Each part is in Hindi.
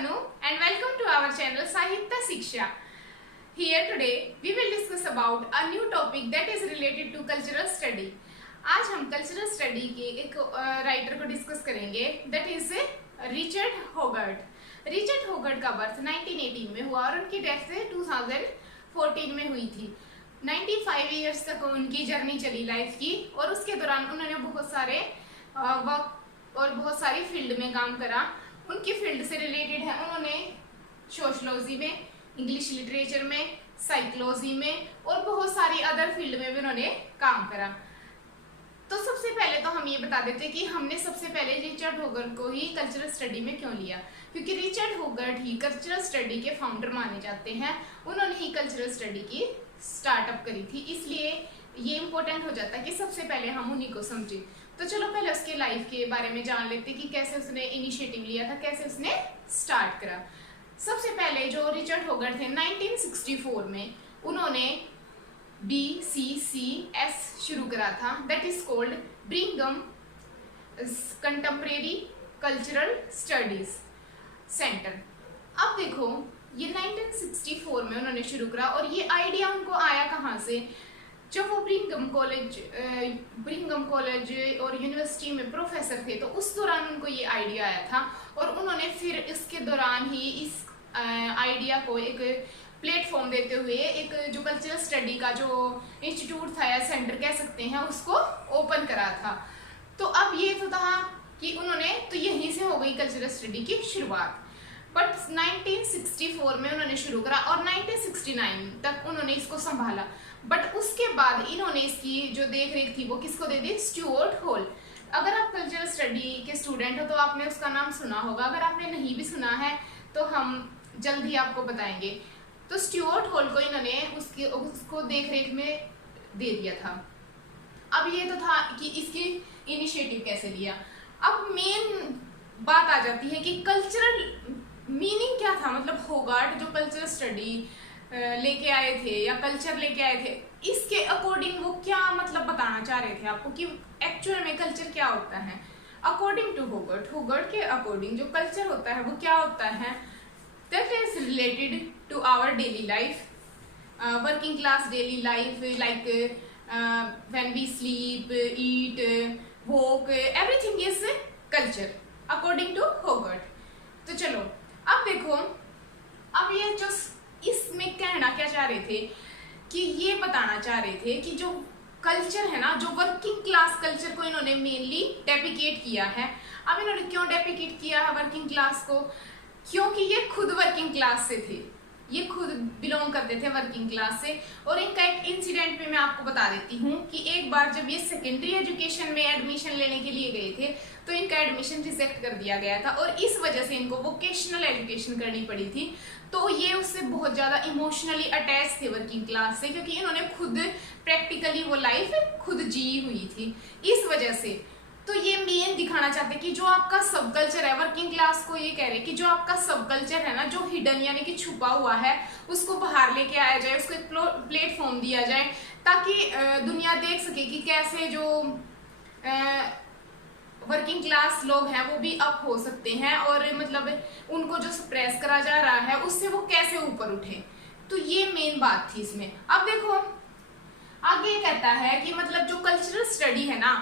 Sanu and welcome to our channel Sahitya Shiksha. Here today we will discuss about a new topic that is related to cultural study. आज हम कल्चरल स्टडी के एक राइटर को डिस्कस करेंगे दैट इज रिचर्ड होगर्ट। रिचर्ड होगर्ट का बर्थ 1918 में हुआ और उनकी डेथ 2014 में हुई थी। 95 इयर्स तक उनकी जर्नी चली लाइफ की और उसके दौरान उन्होंने बहुत सारे वर्क और बहुत सारी फील्ड में काम करा। उनकी फील्ड से रिलेटेड है, उन्होंने सोशलॉजी में, इंग्लिश लिटरेचर में, साइकोलॉजी में और बहुत सारी अदर फील्ड में भी उन्होंने काम करा। तो सबसे पहले तो हम ये बता देते कि हमने सबसे पहले रिचर्ड होगर्ट को ही कल्चरल स्टडी में क्यों लिया, क्योंकि रिचर्ड होगर्ट ही कल्चरल स्टडी के फाउंडर माने जाते हैं। उन्होंने ही कल्चरल स्टडी की स्टार्टअप करी थी, इसलिए ये इम्पोर्टेंट हो जाता है कि सबसे पहले हम उन्हीं को समझें। तो चलो पहले उसके लाइफ के बारे में जान लेते कि कैसे उसने इनिशिएटिव लिया था, कैसे उसने स्टार्ट करा। सबसे पहले जो रिचर्ड होगर्ट थे 1964 में उन्होंने BCCS शुरू करा था, that is called Birmingham contemporary cultural studies centre. अब देखो ये 1964 में उन्होंने शुरू करा और ये आइडिया उनको आया कहाँ से, जब वो ब्रिंघम कॉलेज और यूनिवर्सिटी में प्रोफेसर थे तो उस दौरान उनको ये आइडिया आया था और उन्होंने फिर इसके दौरान ही इस आइडिया को एक प्लेटफॉर्म देते हुए एक जो कल्चरल स्टडी का जो इंस्टीट्यूट था या सेंटर कह सकते हैं उसको ओपन करा था। तो अब ये तो था कि उन्होंने तो यहीं से हो गई कल्चरल स्टडी की शुरुआत। बट 1964 में उन्होंने शुरू करा और 1969 तक उन्होंने इसको संभाला। बट उसके बाद इन्होंने इसकी जो देख रेख थी वो किसको दे दी, स्टुअर्ट हॉल। अगर आप कल्चरल स्टडी के स्टूडेंट हो तो आपने उसका नाम सुना होगा, अगर आपने नहीं भी सुना है तो हम जल्द ही आपको बताएंगे। तो स्टुअर्ट हॉल को इन्होंने उसको देख रेख में दे दिया था। अब ये तो था कि इसकी इनिशिएटिव कैसे लिया। अब मेन बात आ जाती है कि कल्चरल मीनिंग क्या था, मतलब होगार्ट जो कल्चरल स्टडी लेके आए थे या कल्चर लेके आए थे, इसके अकॉर्डिंग वो क्या मतलब बताना चाह रहे थे आपको कि एक्चुअल में कल्चर क्या होता है। अकॉर्डिंग टू होगर्ट के अकॉर्डिंग जो कल्चर होता है वो क्या होता है, that is related to our daily life, working class daily life, like when we sleep, eat, walk, everything is culture according to Hoggart. तो चलो अब देखो, अब ये जो इसमें कहना क्या चाह रहे थे कि ये बताना चाह रहे थे कि जो कल्चर है ना, जो वर्किंग क्लास कल्चर को इन्होंने मेनली डेडिकेट किया है। अब इन्होंने क्यों डेडिकेट किया है वर्किंग क्लास को, क्योंकि ये खुद वर्किंग क्लास से थे, ये खुद बिलोंग करते थे वर्किंग क्लास से। और इनका एक इंसिडेंट भी मैं आपको बता देती हूँ कि एक बार जब ये सेकेंडरी एजुकेशन में एडमिशन लेने के लिए गए थे तो इनका एडमिशन रिजेक्ट कर दिया गया था और इस वजह से इनको वोकेशनल एजुकेशन करनी पड़ी थी। तो ये उससे बहुत ज़्यादा इमोशनली अटैच थे वर्किंग क्लास से, क्योंकि इन्होंने खुद प्रैक्टिकली वो लाइफ खुद जी हुई थी इस वजह से। तो ये मेन दिखाना चाहते हैं कि जो आपका सब कल्चर है, वर्किंग क्लास को ये कह रहे हैं कि जो आपका सब कल्चर है ना, जो हिडन यानी कि छुपा हुआ है, उसको बाहर लेके आया जाए, उसको एक प्लेटफॉर्म दिया जाए ताकि दुनिया देख सके कि कैसे जो वर्किंग क्लास लोग हैं वो भी अप हो सकते हैं और मतलब उनको जो सप्रेस करा जा रहा है उससे वो कैसे ऊपर उठे। तो ये मेन बात थी इसमें। अब देखो आगे कहता है कि मतलब जो कल्चरल स्टडी है ना,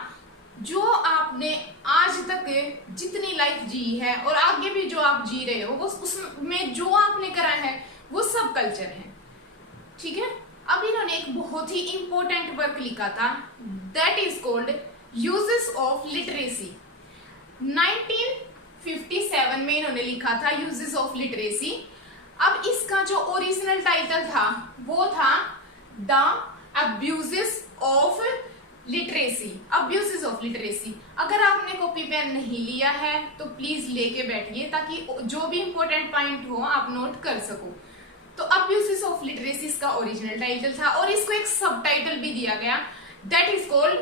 जो आपने आज तक जितनी लाइफ जी है और आगे भी जो आप जी रहे हो वो उसमें जो आपने करा है वो सब कल्चर है, ठीक है। अब इन्होंने एक बहुत ही इंपॉर्टेंट वर्क लिखा था, that is called uses of literacy. 1957 में इन्होंने लिखा था यूजेस ऑफ लिटरेसी। अब इसका जो ओरिजिनल टाइटल था वो था the abuses of literacy, abuses of literacy. अगर आपने कॉपी पेन नहीं लिया है तो प्लीज लेके बैठिए ताकि जो भी इंपॉर्टेंट पॉइंट हो आप नोट कर सको। तो अब्यूजेस ऑफ लिटरेसी इसका ओरिजिनल टाइटल था और इसको एक सब टाइटल भी दिया गया, that is called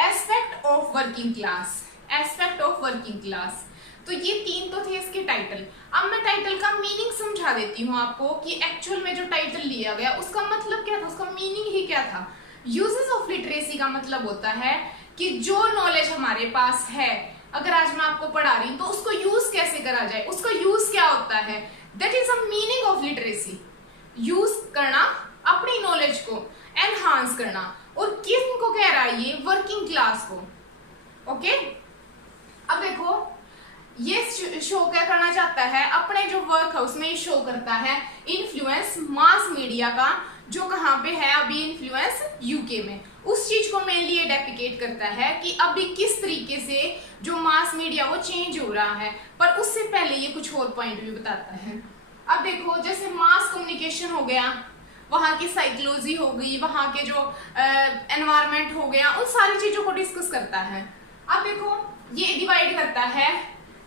aspect of working class, aspect of working class. तो ये तीन तो थे इसके टाइटल। अब मैं टाइटल का मीनिंग समझा देती हूँ आपको कि एक्चुअल में जो टाइटल लिया गया उसका मतलब क्या था, उसका मीनिंग ही क्या था। यूजेस ऑफ लिटरेसी का मतलब होता है कि जो नॉलेज हमारे पास है, अगर आज मैं आपको पढ़ा रही हूँ तो उसको यूज कैसे करा जाए, उसका यूज क्या होता है, that is a meaning of literacy. Use करना, अपनी नॉलेज को एनहांस करना, और किनको कह रहा है ये, वर्किंग क्लास को। ओके, अब देखो ये शो क्या करना चाहता है, अपने जो वर्क है उसमें शो करता है इन्फ्लुएंस मास मीडिया का, जो कहाँ पे है अभी, इन्फ्लुएंस यूके में। उस चीज को मेनली ये डेपिकेट करता है कि अभी किस तरीके से जो मास मीडिया वो चेंज हो रहा है, पर उससे पहले ये कुछ और पॉइंट भी बताता है। अब देखो जैसे मास कम्युनिकेशन हो गया, वहाँ की साइकोलॉजी हो गई, वहाँ के जो एनवायरनमेंट हो गया, उन सारी चीजों को डिस्कस करता है। अब देखो ये डिवाइड करता है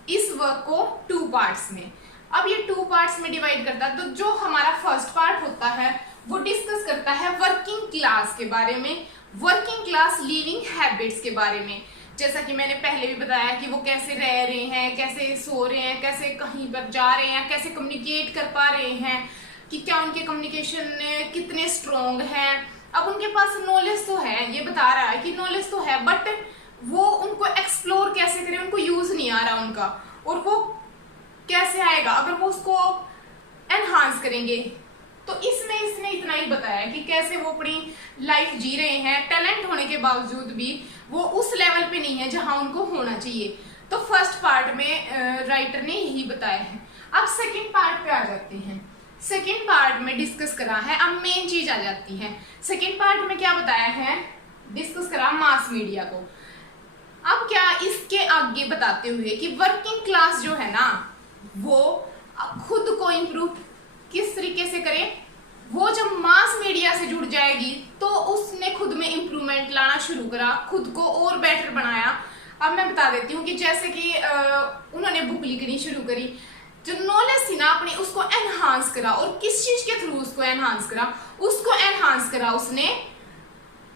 इस वर्क को 2 पार्ट्स में। अब ये 2 पार्ट्स में डिवाइड करता है, तो जो हमारा फर्स्ट पार्ट होता है वो डिस्कस करता है वर्किंग क्लास के बारे में, वर्किंग क्लास लिविंग हैबिट्स के बारे में। जैसा कि मैंने पहले भी बताया कि वो कैसे रह रहे हैं, कैसे सो रहे हैं, कैसे कहीं पर जा रहे हैं, कैसे कम्युनिकेट कर पा रहे हैं, कि क्या उनके कम्युनिकेशन कितने स्ट्रॉन्ग हैं। अब उनके पास नॉलेज तो है, ये बता रहा है कि नॉलेज तो है, बट वो उनको एक्सप्लोर कैसे करें, उनको यूज नहीं आ रहा उनका, और वो कैसे आएगा अगर वो उसको एनहांस करेंगे। तो इसमें इसने इतना ही बताया कि कैसे वो अपनी लाइफ जी रहे हैं, टैलेंट होने के बावजूद भी वो उस लेवल पे नहीं है जहां उनको होना चाहिए। तो फर्स्ट पार्ट में राइटर ने यही बताया है। अब सेकंड पार्ट पे आ जाते हैं। सेकंड पार्ट में डिस्कस करा है, अब मेन चीज आ जाती है। सेकंड पार्ट में क्या बताया है, डिस्कस करा मास मीडिया को। अब क्या इसके आगे बताते हुए कि वर्किंग क्लास जो है ना, वो खुद को इम्प्रूव किस तरीके से करे, वो जब मास मीडिया से जुड़ जाएगी तो उसने खुद में इम्प्रूवमेंट लाना शुरू करा, खुद को और बेटर बनाया। अब मैं बता देती हूँ कि जैसे कि उन्होंने बुक लिखनी शुरू करी, जो नॉलेज थी ना अपनी उसको एनहांस करा, और किस चीज के थ्रू उसको एनहांस करा, उसको एनहांस करा उसने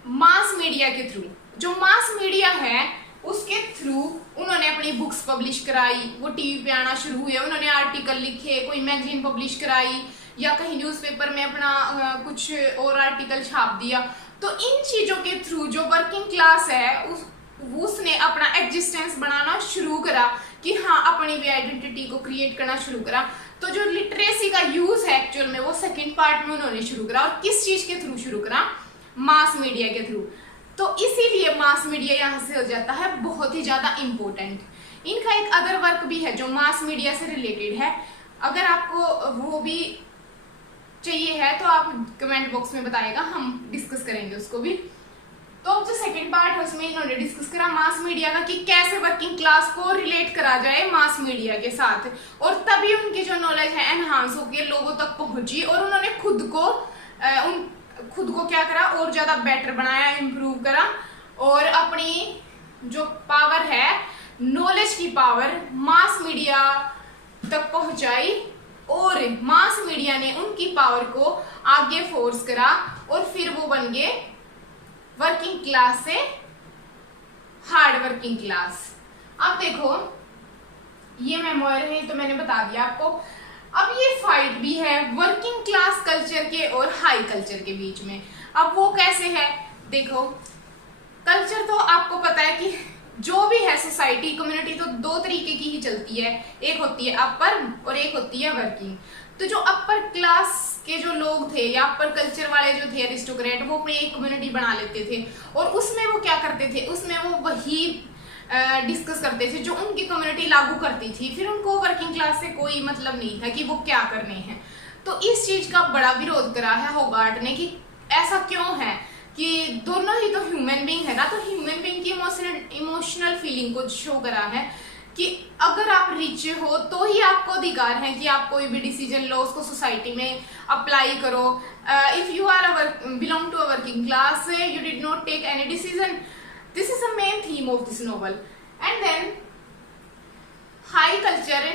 मास मीडिया के थ्रू। जो मास मीडिया है उसके थ्रू उन्होंने अपनी बुक्स पब्लिश कराई, वो टीवी पे आना शुरू हुए, उन्होंने आर्टिकल लिखे, कोई मैगजीन पब्लिश कराई, या कहीं न्यूज़पेपर में अपना कुछ और आर्टिकल छाप दिया। तो इन चीजों के थ्रू जो वर्किंग क्लास है उसने अपना एग्जिस्टेंस बनाना शुरू करा, कि हाँ अपनी भी आइडेंटिटी को क्रिएट करना शुरू करा। तो जो लिटरेसी का यूज है एक्चुअल में वो सेकंड पार्ट में उन्होंने शुरू करा, और किस चीज के थ्रू शुरू करा, मास मीडिया के थ्रू। तो इसीलिए मास मीडिया यहाँ से हो जाता है बहुत ही ज्यादा इम्पोर्टेंट। इनका एक अदर वर्क भी है जो मास मीडिया से रिलेटेड है, अगर आपको वो भी चाहिए है तो आप कमेंट बॉक्स में बताइएगा, हम डिस्कस करेंगे उसको भी। तो अब जो सेकंड पार्ट है उसमें इन्होंने डिस्कस करा मास मीडिया का, कि कैसे वर्किंग क्लास को रिलेट करा जाए मास मीडिया के साथ, और तभी उनकी जो नॉलेज है एनहांस होकर लोगों तक पहुंची, और उन्होंने खुद को क्या करा, और ज्यादा बेटर बनाया, इम्प्रूव करा, और अपनी जो पावर है, नॉलेज की पावर मास मीडिया तक पहुंचाई, और मास मीडिया ने उनकी पावर को आगे फोर्स करा, और फिर वो बन गए वर्किंग क्लास से हार्ड वर्किंग क्लास। अब देखो ये मेमोयर है तो मैंने बता दिया आपको। अब ये फाइट भी है वर्किंग क्लास कल्चर के और हाई कल्चर के बीच में। अब वो कैसे है, देखो कल्चर तो आपको पता है कि जो भी है सोसाइटी कम्युनिटी तो 2 तरीके की ही चलती है, एक होती है अपर और एक होती है वर्किंग। तो जो अपर क्लास के जो लोग थे या अपर कल्चर वाले जो थे एरिस्टोक्रेट, वो अपनी एक कम्युनिटी बना लेते थे, और उसमें वो क्या करते थे, उसमें वो वही डिस्कस करते थे जो उनकी कम्युनिटी लागू करती थी, फिर उनको वर्किंग क्लास से कोई मतलब नहीं था कि वो क्या करने हैं। तो इस चीज का बड़ा विरोध करा है होगार्ट ने, कि ऐसा क्यों है कि दोनों ही तो ह्यूमन बीइंग है ना, तो ह्यूमन बीइंग की इमोशनल फीलिंग को शो करा है कि अगर आप रिच हो तो ही आपको अधिकार है कि आप कोई भी डिसीजन लो, उसको सोसाइटी में अप्लाई करो। If you are belong to a working class, you did not take any decision. This is the main theme of this novel. And then high culture,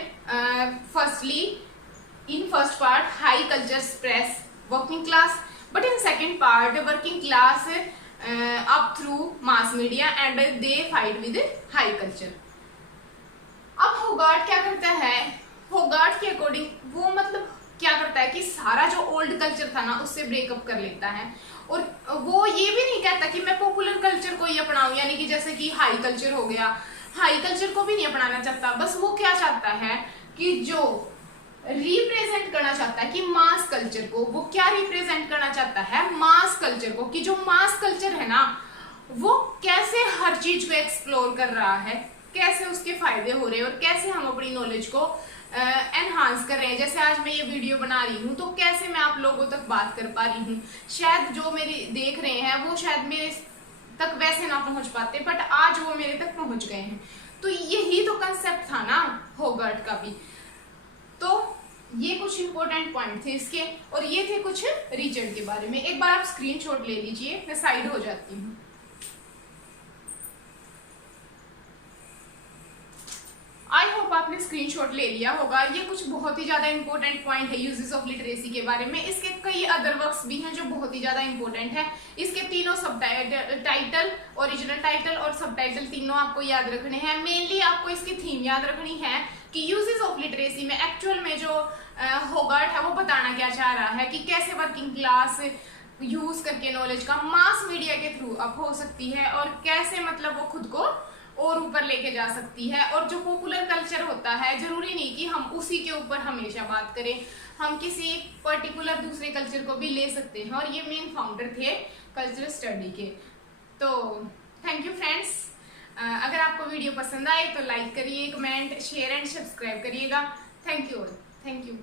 firstly in first part high culture express working class, but in second part working class up through mass media and they fight with high culture. अब होगार्ट क्या करता है, होगार्ट के अकॉर्डिंग वो मतलब क्या करता है कि सारा जो ओल्ड कल्चर था ना उससे ब्रेकअप कर लेता है, और वो ये भी नहीं कहता कि मैं पॉपुलर कल्चर को ही अपनाऊं, यानी कि जैसे कि हाई कल्चर हो गया, हाई कल्चर को भी नहीं अपनाना चाहता। बस वो क्या चाहता है कि जो रिप्रेजेंट करना चाहता है कि मास कल्चर को, वो क्या रिप्रेजेंट करना चाहता है, मास कल्चर को, कि जो मास कल्चर है ना वो कैसे हर चीज को एक्सप्लोर कर रहा है, कैसे उसके फायदे हो रहे हैं और कैसे हम अपनी नॉलेज को एनहांस कर रहे हैं। जैसे आज मैं ये वीडियो बना रही हूँ तो कैसे मैं आप लोगों तक बात कर पा रही हूँ, शायद जो मेरी देख रहे हैं वो शायद मेरे तक वैसे ना पहुंच पाते, बट आज वो मेरे तक पहुंच गए हैं। तो यही तो कंसेप्ट था ना होगार्ट का भी। तो ये कुछ इंपॉर्टेंट पॉइंट थे इसके, और ये थे कुछ रीजन के बारे में। एक बार आप स्क्रीनशॉट ले लीजिए, मैं साइड हो जाती हूँ। आई होप आपने स्क्रीनशॉट ले लिया होगा। ये कुछ बहुत ही ज्यादा इंपॉर्टेंट पॉइंट है यूजेस ऑफ लिटरेसी के बारे में। इसके कई अदर वर्क्स भी हैं जो बहुत ही ज्यादा इंपॉर्टेंट है। इसके तीनों सब टाइटल, ओरिजिनल टाइटल और सब टाइटल तीनों आपको याद रखने हैं। मेनली आपको इसकी थीम याद रखनी है कि यूजेस ऑफ लिटरेसी में एक्चुअल में जो होगार्ट है वो बताना क्या चाह रहा है, कि कैसे वर्किंग क्लास यूज करके नॉलेज का मास मीडिया के थ्रू अप हो सकती है, और कैसे मतलब वो खुद को और ऊपर लेके जा सकती है। और जो पॉपुलर कल्चर होता है, जरूरी नहीं कि हम उसी के ऊपर हमेशा बात करें, हम किसी पर्टिकुलर दूसरे कल्चर को भी ले सकते हैं। और ये मेन फाउंडर थे कल्चरल स्टडी के। तो थैंक यू फ्रेंड्स। अगर आपको वीडियो पसंद आए तो लाइक करिए, कमेंट, शेयर एंड सब्सक्राइब करिएगा। Thank you.